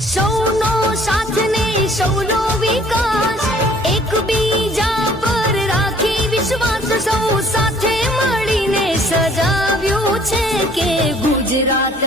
સૌનો સાથ ને સૌનો વિકાસ, એકબીજા પર રાખી વિશ્વાસ, સૌ સાથે મળીને સજાવ્યું છે કે ગુજરાત